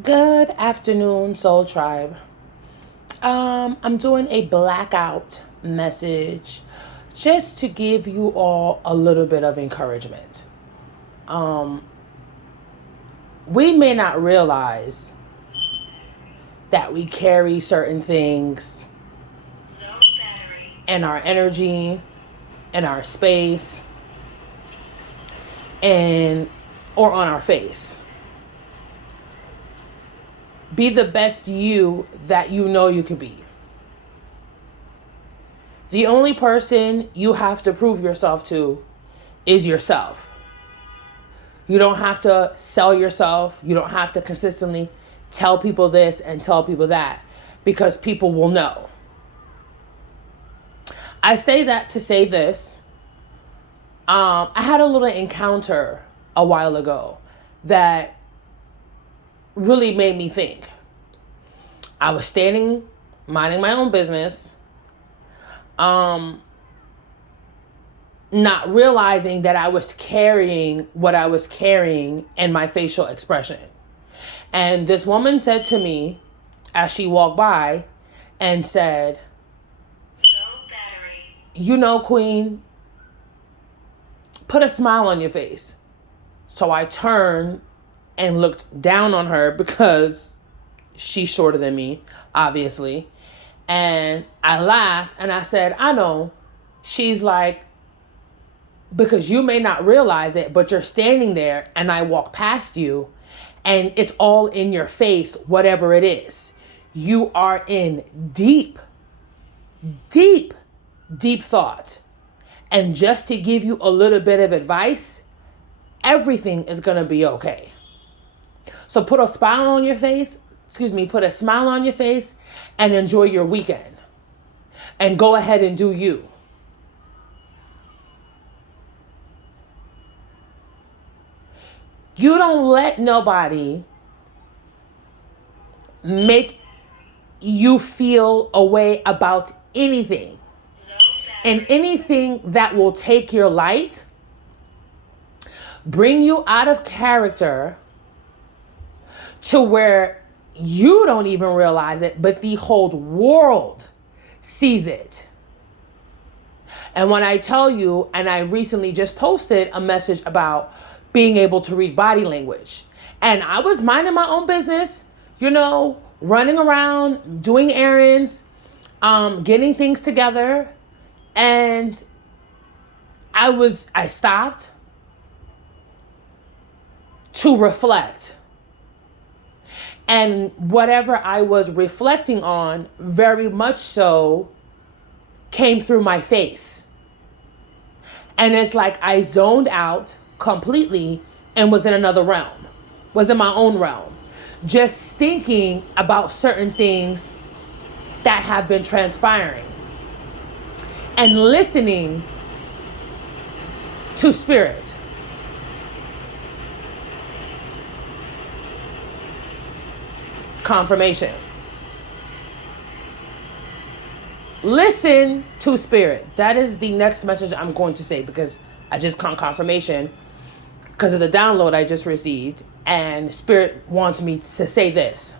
Good afternoon, Soul Tribe. I'm doing a blackout message just to give you all a little bit of encouragement. Um, we may not realize that we carry certain things in our energy, in our space, and or on our face. Be the best you that you know you could be. The only person you have to prove yourself to is yourself. You don't have to sell yourself. You don't have to consistently tell people this and tell people that because people will know. I say that to say this. I had a little encounter a while ago that really made me think. I was standing, minding my own business, not realizing that I was carrying what I was carrying in my facial expression. And this woman said to me as she walked by and said, "You know, Queen, put a smile on your face." So I turned and looked down on her because she's shorter than me, obviously. And I laughed and I said, "I know." She's like, "Because you may not realize it, but you're standing there and I walk past you and it's all in your face, whatever it is. You are in deep, deep, deep thought. And just to give you a little bit of advice, everything is going to be okay. So put a smile on your face, put a smile on your face and enjoy your weekend. And go ahead and do you." You don't let nobody make you feel a way about anything. And anything that will take your light, bring you out of character to where you don't even realize it, but the whole world sees it. And when I tell you, and I recently just posted a message about being able to read body language. And I was minding my own business, running around, doing errands, getting things together. And I stopped to reflect. And whatever I was reflecting on, very much so came through my face. And it's like I zoned out completely and was in another realm, was in my own realm, just thinking about certain things that have been transpiring and listening to spirit. Confirmation. Listen to spirit. That is the next message I'm going to say because I just got confirmation because of the download I just received, and spirit wants me to say this.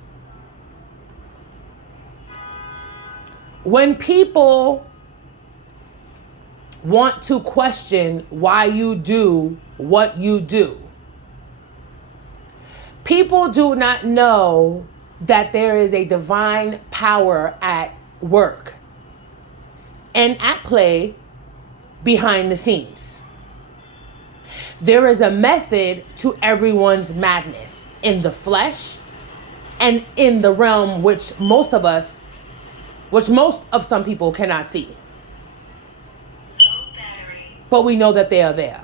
When people want to question why you do what you do, people do not know that there is a divine power at work and at play behind the scenes. There is a method to everyone's madness in the flesh and in the realm which most of some people cannot see. But we know that they are there.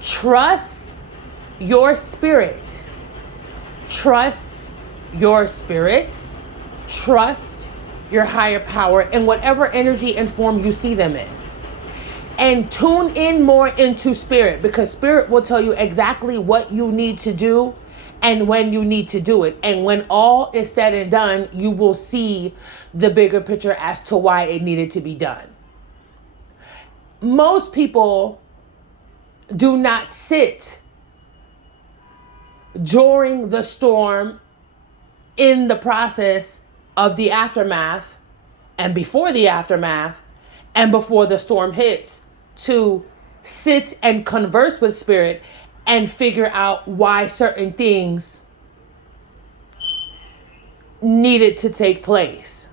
Trust your spirit. Trust your spirits. Trust your higher power in whatever energy and form you see them in. And tune in more into spirit, because spirit will tell you exactly what you need to do and when you need to do it. And when all is said and done, you will see the bigger picture as to why it needed to be done. Most people do not sit during the storm, in the process of the aftermath, and before the aftermath, and before the storm hits, to sit and converse with Spirit and figure out why certain things needed to take place.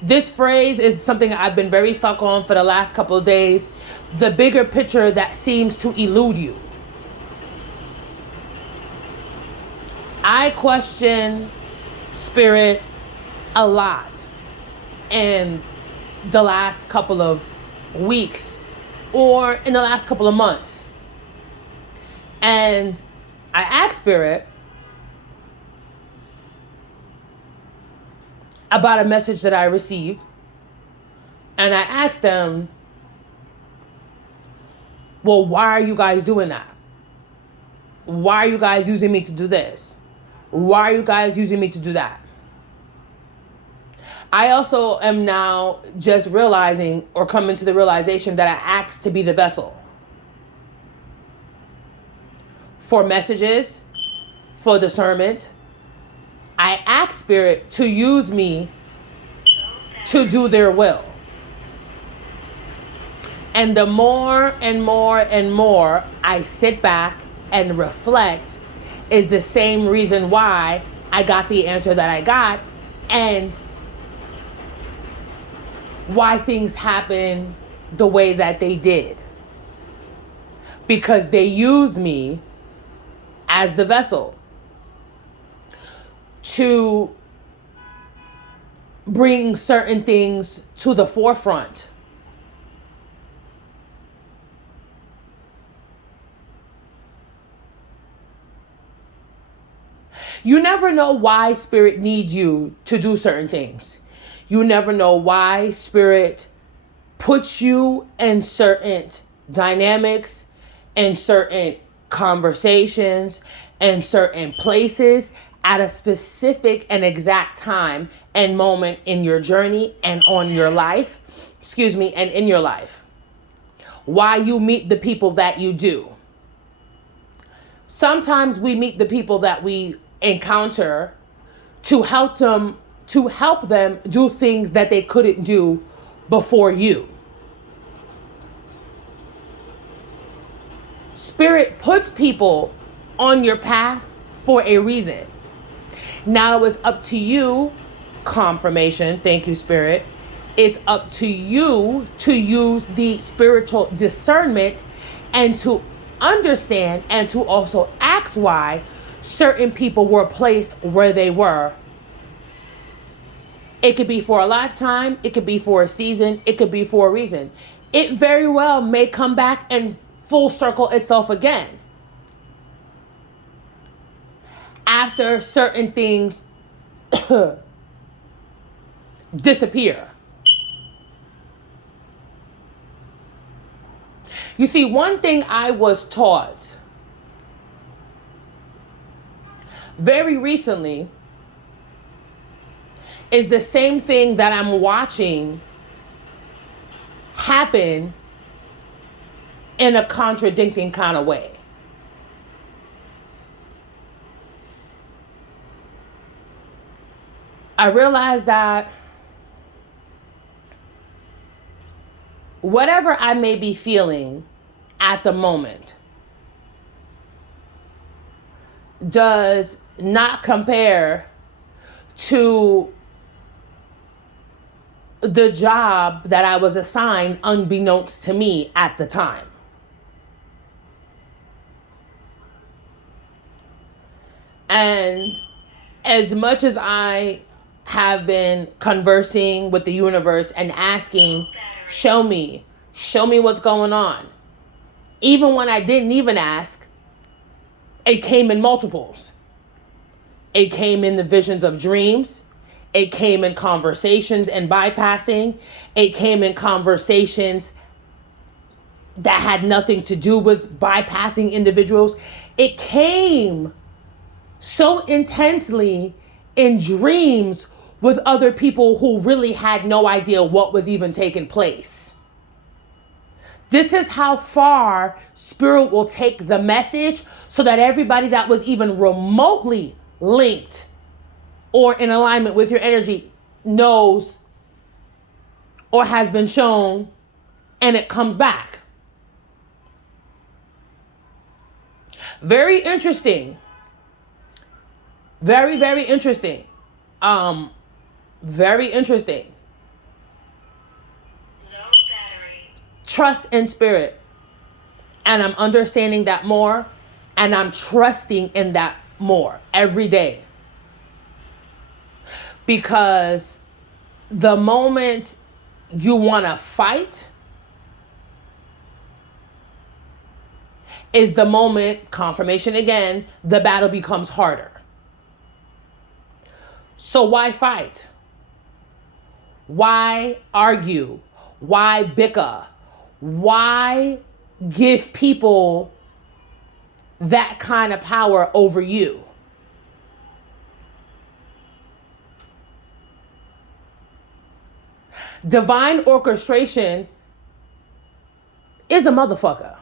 This phrase is something I've been very stuck on for the last couple of days. The bigger picture that seems to elude you. I question Spirit a lot in the last couple of weeks or in the last couple of months. And I asked Spirit about a message that I received. And I asked them, well, why are you guys doing that? Why are you guys using me to do this? Why are you guys using me to do that? I also am now just realizing or coming to the realization that I asked to be the vessel for messages, for discernment. I asked Spirit to use me to do their will. And the more and more and more I sit back and reflect is the same reason why I got the answer that I got and why things happen the way that they did. Because they used me as the vessel to bring certain things to the forefront. You never know why Spirit needs you to do certain things. You never know why Spirit puts you in certain dynamics, in certain conversations, in certain places at a specific and exact time and moment in your journey and on your life, and in your life. Why you meet the people that you do. Sometimes we meet the people that we encounter to help them do things that they couldn't do before you. Spirit puts people on your path for a reason. Now it's up to you, confirmation, thank you, Spirit. It's up to you to use the spiritual discernment and to understand and to also ask why certain people were placed where they were. It could be for a lifetime. It could be for a season. It could be for a reason. It very well may come back and full circle itself again after certain things disappear. You see, one thing I was taught very recently is the same thing that I'm watching happen in a contradicting kind of way. I realized that whatever I may be feeling at the moment does not compare to the job that I was assigned unbeknownst to me at the time. And as much as I have been conversing with the universe and asking, show me what's going on. Even when I didn't even ask, it came in multiples. It came in the visions of dreams. It came in conversations and bypassing. It came in conversations that had nothing to do with bypassing individuals. It came so intensely in dreams with other people who really had no idea what was even taking place. This is how far Spirit will take the message so that everybody that was even remotely linked or in alignment with your energy knows or has been shown, and it comes back. Very interesting. Very, very interesting. Very interesting. Low battery. Trust in Spirit. And I'm understanding that more, and I'm trusting in that more every day. Because the moment you want to fight is the moment, confirmation again, the battle becomes harder. So why fight? Why argue? Why bicker? Why give people that kind of power over you? Divine orchestration is a motherfucker.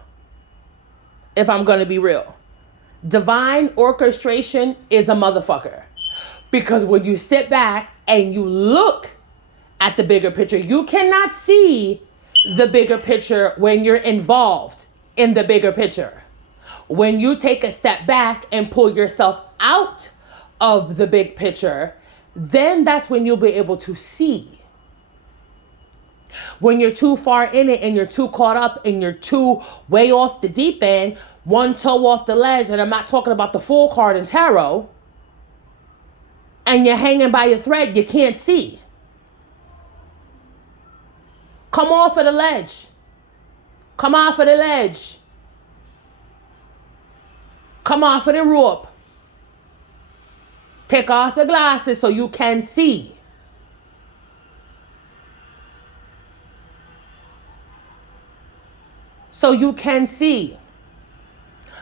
If I'm going to be real. Divine orchestration is a motherfucker. Because when you sit back and you look at the bigger picture, you cannot see the bigger picture when you're involved in the bigger picture. When you take a step back and pull yourself out of the big picture, then that's when you'll be able to see. When you're too far in it and you're too caught up and you're too way off the deep end, one toe off the ledge, and I'm not talking about the full card in tarot, and you're hanging by a thread, you can't see. Come off of the ledge. Come off of the ledge. Come off of the rope. Take off the glasses so you can see. So you can see.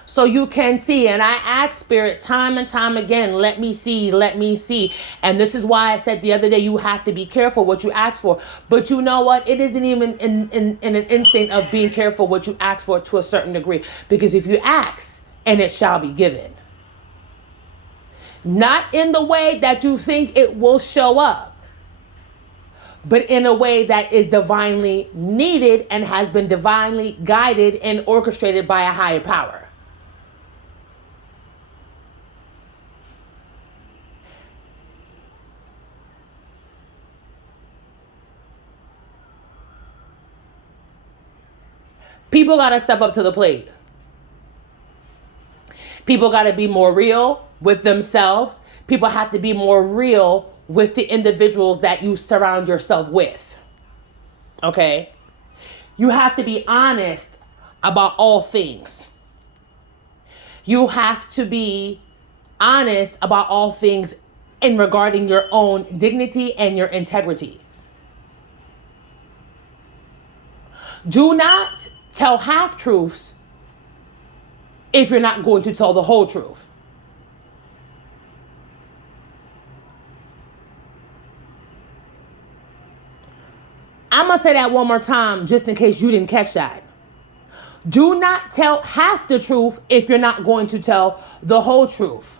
So you can see. And I ask Spirit time and time again, let me see, let me see. And this is why I said the other day, you have to be careful what you ask for. But you know what? It isn't even in an instinct of being careful what you ask for to a certain degree. Because if you ask, and it shall be given. Not in the way that you think it will show up, but in a way that is divinely needed and has been divinely guided and orchestrated by a higher power. People got to step up to the plate. People got to be more real with themselves. People have to be more real with the individuals that you surround yourself with. Okay? You have to be honest about all things. You have to be honest about all things in regarding your own dignity and your integrity. Do not tell half-truths if you're not going to tell the whole truth. I'm going to say that one more time just in case you didn't catch that. Do not tell half the truth if you're not going to tell the whole truth.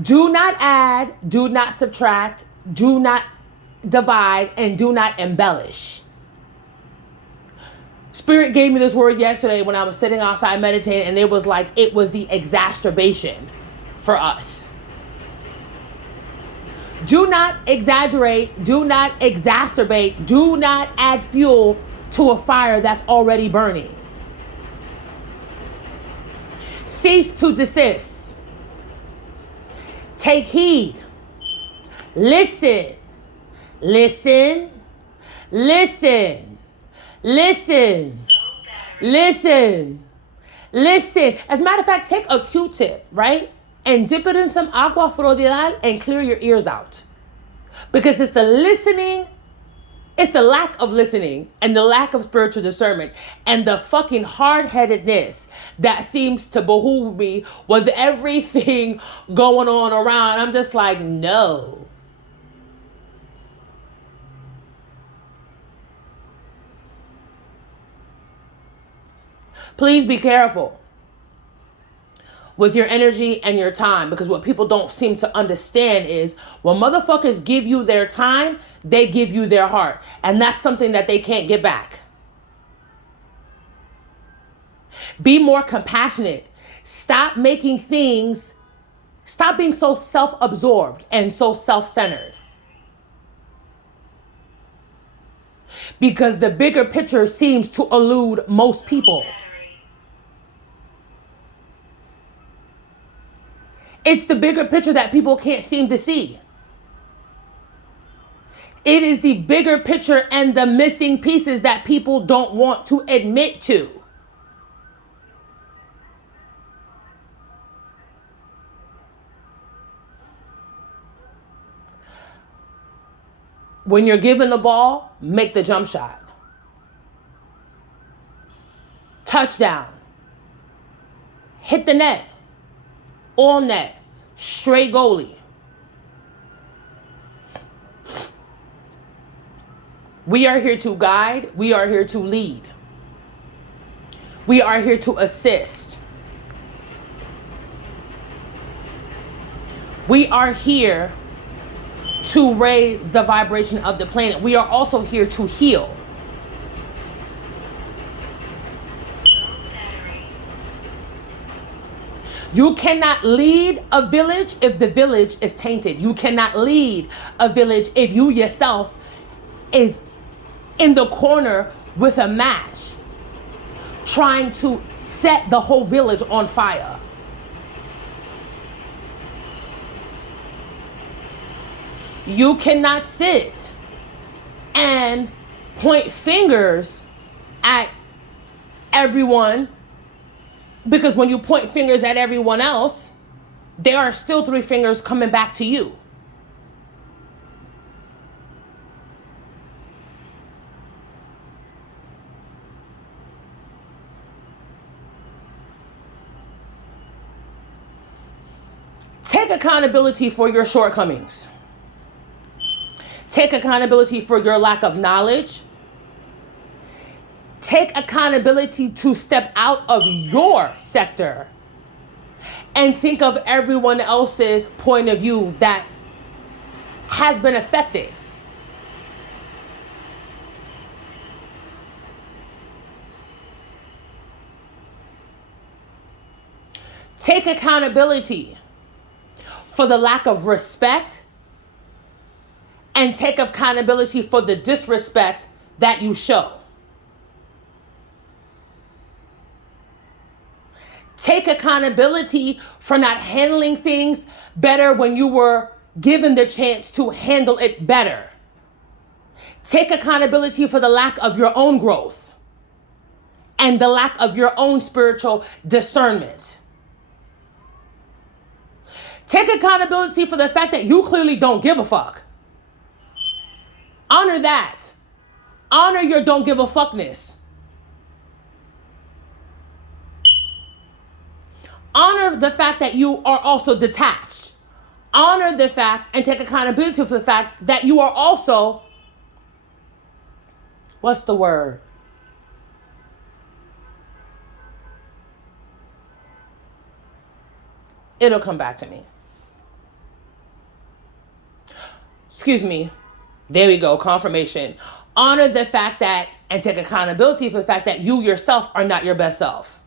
Do not add, do not subtract, do not divide, and do not embellish. Spirit gave me this word yesterday when I was sitting outside meditating, and it was like it was the exacerbation for us. Do not exaggerate, do not exacerbate, do not add fuel to a fire that's already burning. Cease to desist. Take heed. Listen. Listen. Listen. Listen. Listen. Listen. As a matter of fact, take a Q-tip, right? And dip it in some agua florida and clear your ears out. Because it's the listening, it's the lack of listening and the lack of spiritual discernment and the fucking hard-headedness that seems to behoove me with everything going on around. I'm just like, no. Please be careful with your energy and your time, because what people don't seem to understand is when motherfuckers give you their time, they give you their heart. And that's something that they can't get back. Be more compassionate. Stop being so self-absorbed and so self-centered. Because the bigger picture seems to elude most people. It's the bigger picture that people can't seem to see. It is the bigger picture and the missing pieces that people don't want to admit to. When you're given the ball, make the jump shot. Touchdown. Hit the net. All net. Straight goalie. We are here to guide. We are here to lead. We are here to assist. We are here to raise the vibration of the planet. We are also here to heal. You cannot lead a village if the village is tainted. You cannot lead a village if you yourself is in the corner with a match trying to set the whole village on fire. You cannot sit and point fingers at everyone, because when you point fingers at everyone else, there are still 3 fingers coming back to you. Take accountability for your shortcomings. Take accountability for your lack of knowledge. Take accountability to step out of your sector and think of everyone else's point of view that has been affected. Take accountability for the lack of respect, and take accountability for the disrespect that you show. Take accountability for not handling things better when you were given the chance to handle it better. Take accountability for the lack of your own growth and the lack of your own spiritual discernment. Take accountability for the fact that you clearly don't give a fuck. Honor that. Honor your don't give a fuckness. Honor the fact that you are also detached. Honor the fact and take accountability for the fact that you are also, what's the word? It'll come back to me. Excuse me. There we go. Confirmation. Honor the fact that, and take accountability for the fact that you yourself are not your best self.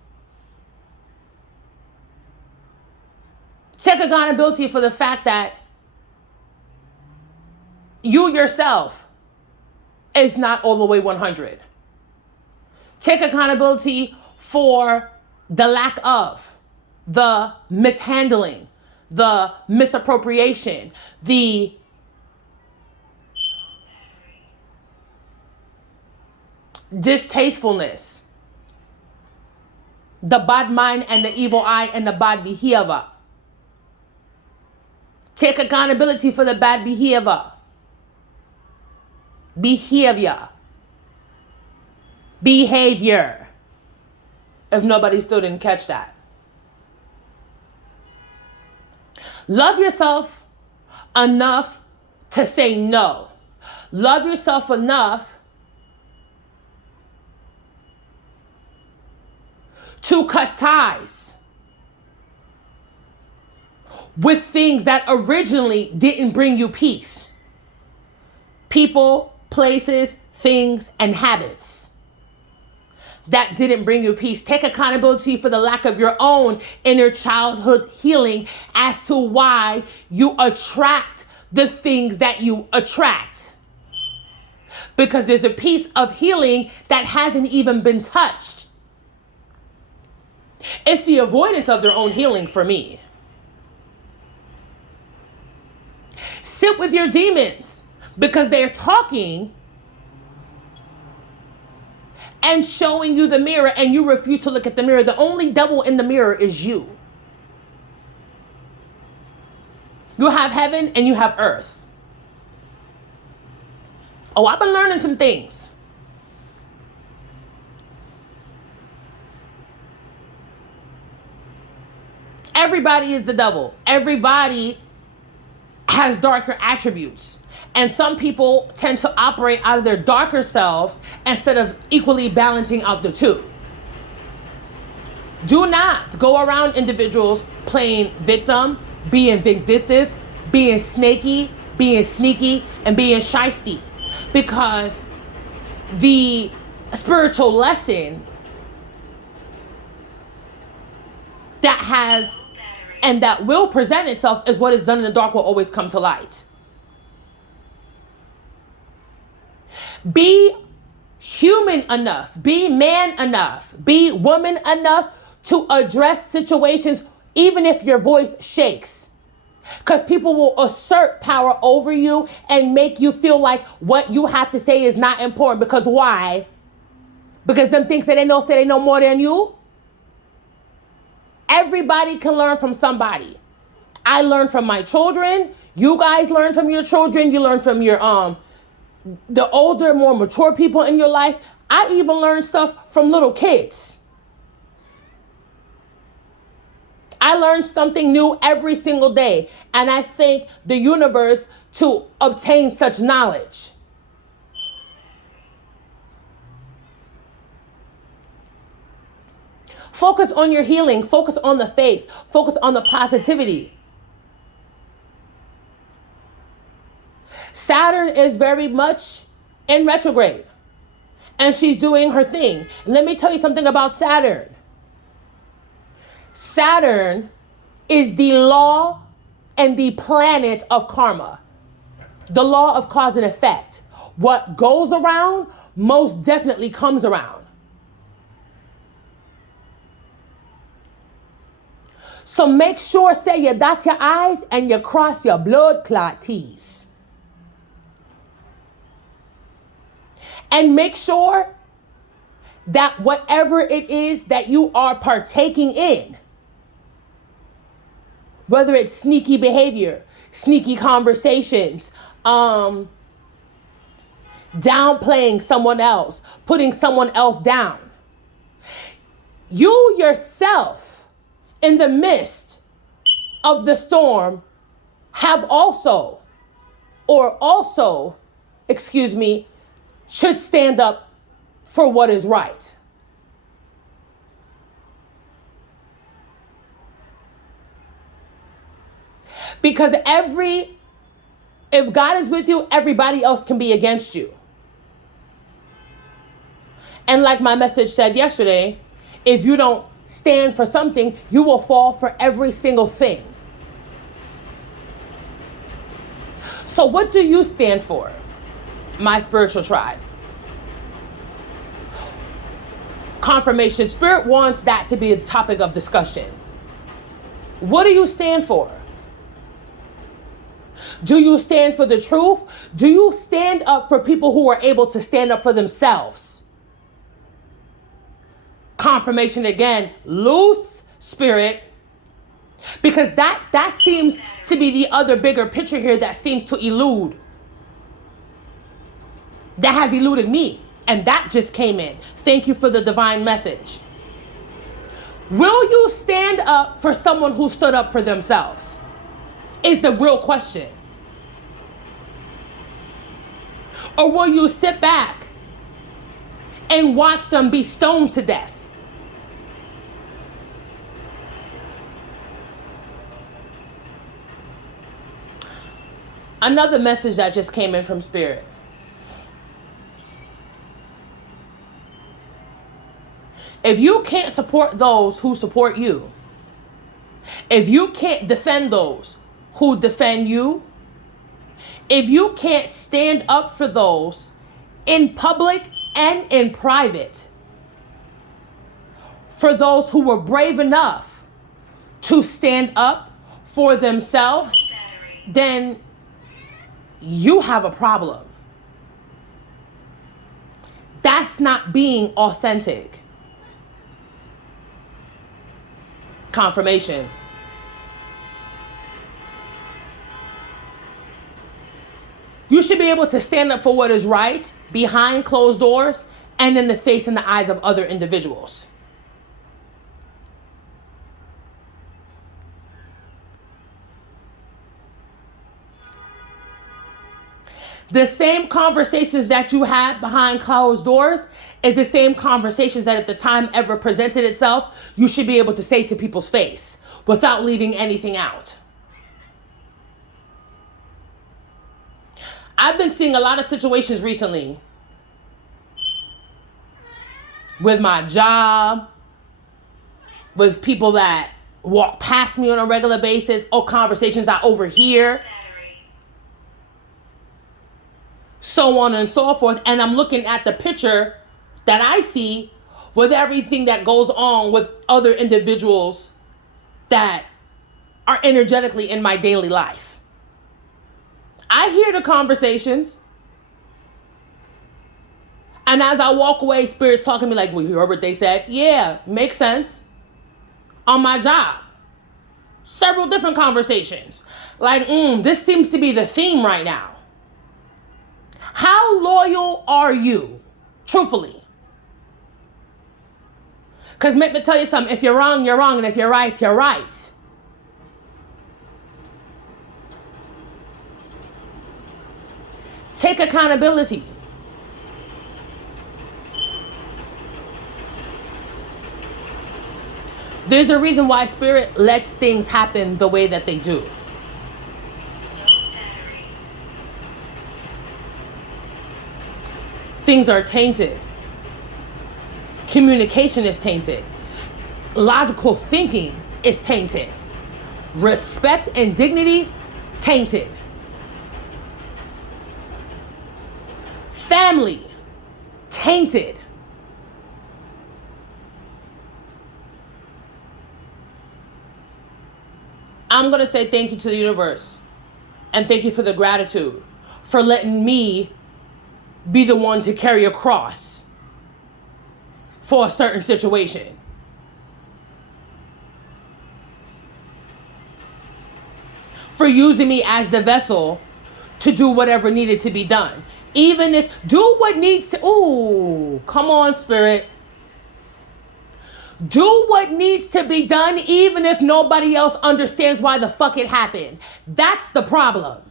Take accountability for the fact that you yourself is not all the way 100. Take accountability for the lack of, the mishandling, the misappropriation, the distastefulness, the bad mind and the evil eye and the bad behavior. Take accountability for the bad behavior. Behavior. If nobody still didn't catch that. Love yourself enough to say no. Love yourself enough to cut ties with things that originally didn't bring you peace. People, places, things, and habits that didn't bring you peace. Take accountability for the lack of your own inner childhood healing as to why you attract the things that you attract. Because there's a piece of healing that hasn't even been touched. It's the avoidance of their own healing for me. Sit with your demons because they're talking and showing you the mirror and you refuse to look at the mirror. The only devil in the mirror is you. You have heaven and you have earth. Oh, I've been learning some things. Everybody is the devil. Everybody has darker attributes. And some people tend to operate out of their darker selves instead of equally balancing out the two. Do not go around individuals playing victim, being vindictive, being snaky, being sneaky, and being shysty. Because the spiritual lesson that has and that will present itself is what is done in the dark will always come to light. Be human enough, be man enough, be woman enough to address situations even if your voice shakes. Because people will assert power over you and make you feel like what you have to say is not important. Because why? Because them things that they know say they know more than you. Everybody can learn from somebody. I learn from my children. You guys learn from your children. You learn from your the older, more mature people in your life. I even learned stuff from little kids. I learn something new every single day. And I thank the universe to obtain such knowledge. Focus on your healing. Focus on the faith. Focus on the positivity. Saturn is very much in retrograde. And she's doing her thing. Let me tell you something about Saturn. Saturn is the law and the planet of karma. The law of cause and effect. What goes around most definitely comes around. So make sure, say you dot your I's and you cross your blood clot T's. And make sure that whatever it is that you are partaking in, whether it's sneaky behavior, sneaky conversations, downplaying someone else, putting someone else down, you yourself, in the midst of the storm, should stand up for what is right. Because if God is with you, everybody else can be against you. And like my message said yesterday, if you don't stand for something, you will fall for every single thing. So what do you stand for, my spiritual tribe? Confirmation. Spirit wants that to be a topic of discussion. What do you stand for? Do you stand for the truth? Do you stand up for people who are able to stand up for themselves? Confirmation again. Loose, spirit. Because that seems to be the other bigger picture here that seems to elude. That has eluded me. And that just came in. Thank you for the divine message. Will you stand up for someone who stood up for themselves? Is the real question. Or will you sit back and watch them be stoned to death? Another message that just came in from Spirit. If you can't support those who support you, if you can't defend those who defend you, if you can't stand up for those in public and in private, for those who were brave enough to stand up for themselves, then you have a problem. That's not being authentic. Confirmation. You should be able to stand up for what is right behind closed doors and in the face and the eyes of other individuals. The same conversations that you had behind closed doors is the same conversations that if the time ever presented itself, you should be able to say to people's face without leaving anything out. I've been seeing a lot of situations recently with my job, with people that walk past me on a regular basis, or conversations I overhear, so on and so forth. And I'm looking at the picture that I see with everything that goes on with other individuals that are energetically in my daily life. I hear the conversations, and as I walk away, Spirit's talking to me like, well, you heard what they said? Yeah, makes sense. On my job, several different conversations. Like, this seems to be the theme right now. How loyal are you? Truthfully. Because let me tell you something. If you're wrong, you're wrong. And if you're right, you're right. Take accountability. There's a reason why Spirit lets things happen the way that they do. Things are tainted. Communication is tainted. Logical thinking is tainted. Respect and dignity, tainted. Family, tainted. I'm going to say thank you to the universe, and thank you for the gratitude for letting me be the one to carry a cross for a certain situation. For using me as the vessel to do whatever needed to be done. Even if, do what needs to, come on, Spirit. Do what needs to be done, even if nobody else understands why the fuck it happened. That's the problem.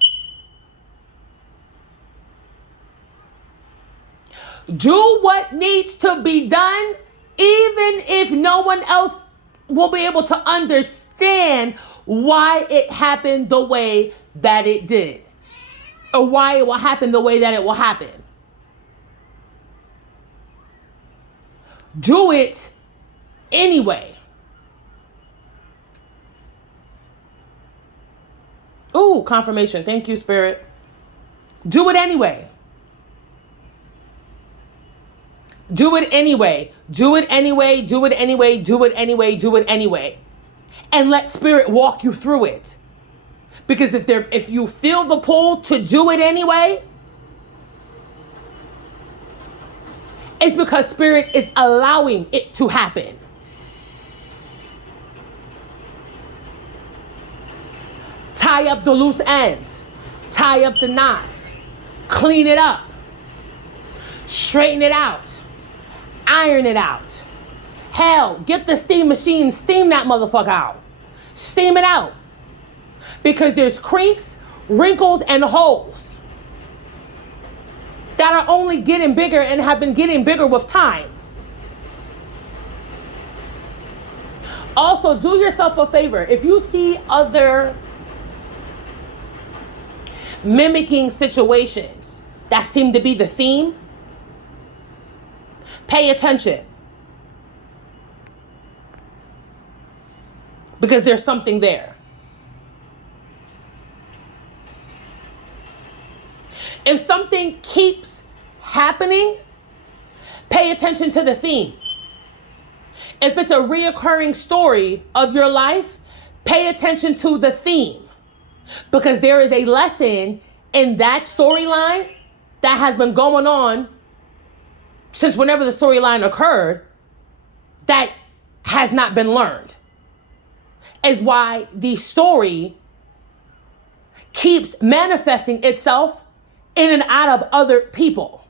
Do what needs to be done, even if no one else will be able to understand why it happened the way that it did, or why it will happen the way that it will happen. Do it anyway. Confirmation. Thank you, Spirit. Do it anyway. Do it anyway. Do it anyway. Do it anyway. Do it anyway. Do it anyway. And let Spirit walk you through it. Because if you feel the pull to do it anyway, it's because Spirit is allowing it to happen. Tie up the loose ends. Tie up the knots. Clean it up. Straighten it out. Iron it out. Hell, get the steam machine, steam that motherfucker out. Steam it out. Because there's creaks, wrinkles, and holes that are only getting bigger and have been getting bigger with time. Also, do yourself a favor. If you see other mimicking situations that seem to be the theme, pay attention. Because there's something there. If something keeps happening, pay attention to the theme. If it's a reoccurring story of your life, pay attention to the theme. Because there is a lesson in that storyline that has been going on since whenever the storyline occurred that has not been learned. Is why the story keeps manifesting itself in and out of other people.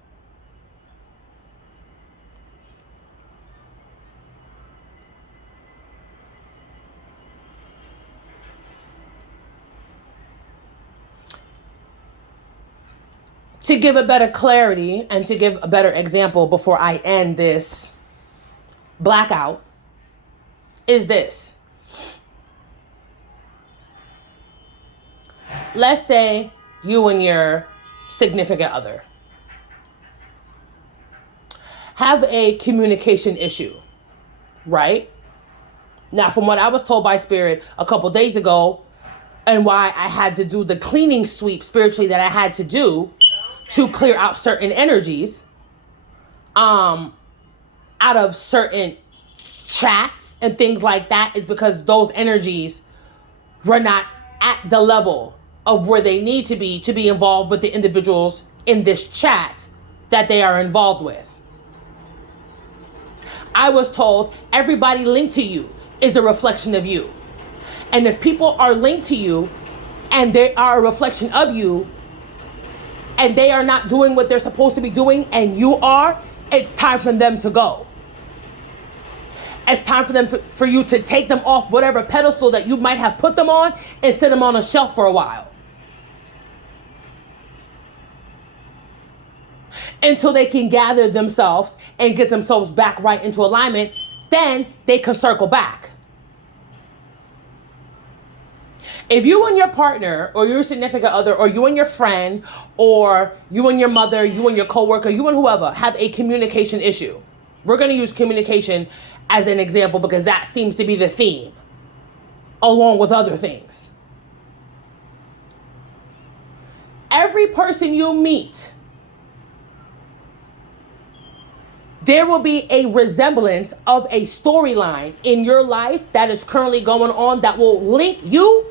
To give a better clarity and to give a better example before I end this blackout is this. Let's say you and your significant other have a communication issue, right? Now, from what I was told by Spirit a couple days ago, and why I had to do the cleaning sweep spiritually that I had to do to clear out certain energies out of certain chats and things like that, is because those energies were not at the level of where they need to be involved with the individuals in this chat that they are involved with. I was told everybody linked to you is a reflection of you. And if people are linked to you and they are a reflection of you and they are not doing what they're supposed to be doing and you are, it's time for them to go. It's time for them for you to take them off whatever pedestal that you might have put them on and sit them on a shelf for a while. Until they can gather themselves and get themselves back right into alignment, then they can circle back. If you and your partner or your significant other or you and your friend or you and your mother, you and your coworker, you and whoever have a communication issue, we're going to use communication as an example because that seems to be the theme along with other things. Every person you meet, there will be a resemblance of a storyline in your life that is currently going on that will link you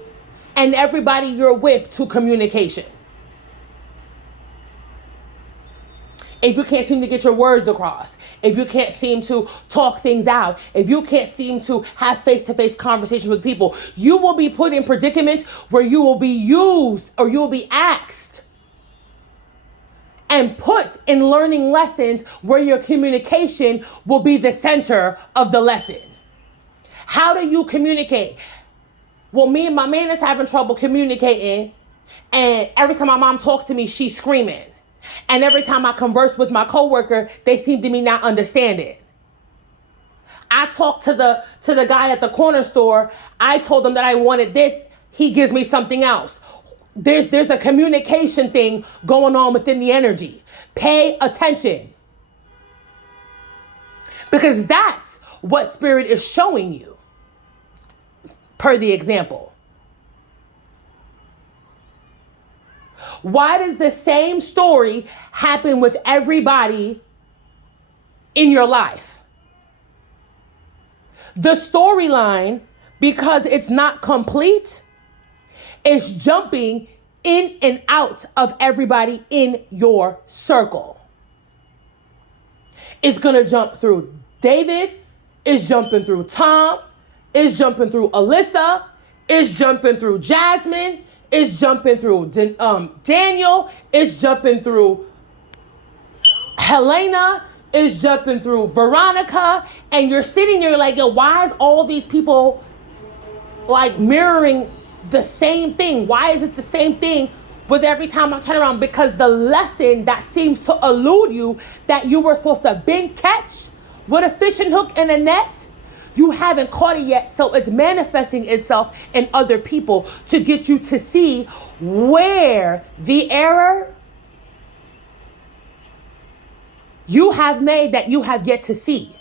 and everybody you're with to communication. If you can't seem to get your words across, if you can't seem to talk things out, if you can't seem to have face-to-face conversations with people, you will be put in predicaments where you will be used or you will be asked and put in learning lessons where your communication will be the center of the lesson. How do you communicate? Well, me and my man is having trouble communicating, and every time my mom talks to me, she's screaming. And every time I converse with my coworker, they seem to me not understanding. I talked to the guy at the corner store. I told him that I wanted this. He gives me something else. There's a communication thing going on within the energy. Pay attention. Because that's what Spirit is showing you, per the example. Why does the same story happen with everybody in your life? The storyline, because it's not complete, is jumping in and out of everybody in your circle. It's going to jump through David, it's jumping through Tom, it's jumping through Alyssa, it's jumping through Jasmine, it's jumping through Daniel, it's jumping through Helena, it's jumping through Veronica, and you're sitting there like, yo, why is all these people like mirroring the same thing? Why is it the same thing with every time I turn around? Because the lesson that seems to elude you that you were supposed to catch with a fishing hook and a net, You haven't caught it yet, so it's manifesting itself in other people to get you to see where the error you have made that you have yet to see.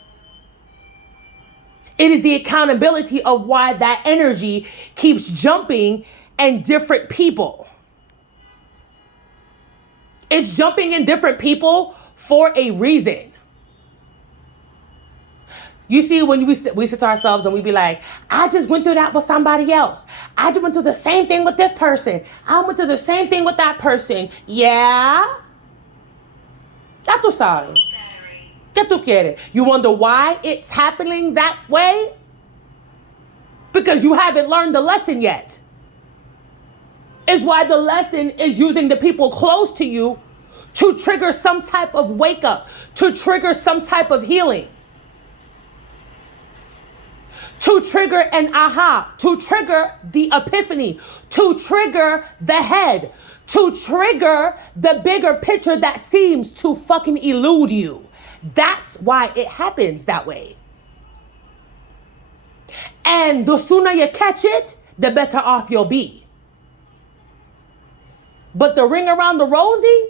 It is the accountability of why that energy keeps jumping in different people. It's jumping in different people for a reason. You see, when we sit to ourselves and we be like, I just went through that with somebody else. I just went through the same thing with this person. I went through the same thing with that person. Yeah. Ya tú sabes. ¿Qué tú quieres? You wonder why it's happening that way? Because you haven't learned the lesson yet. It's why the lesson is using the people close to you to trigger some type of wake up, to trigger some type of healing, to trigger an aha, to trigger the epiphany, to trigger the head, to trigger the bigger picture that seems to fucking elude you. That's why it happens that way. And the sooner you catch it, the better off you'll be. But the ring around the rosy,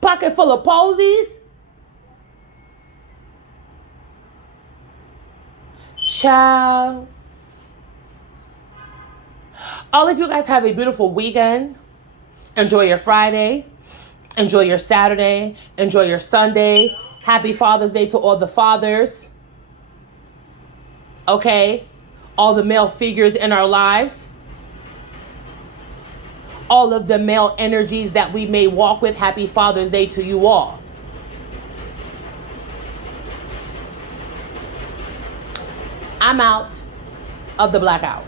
pocket full of posies, ciao. All of you guys have a beautiful weekend. Enjoy your Friday. Enjoy your Saturday. Enjoy your Sunday. Happy Father's Day to all the fathers. Okay? All the male figures in our lives. All of the male energies that we may walk with. Happy Father's Day to you all. I'm out of the blackout.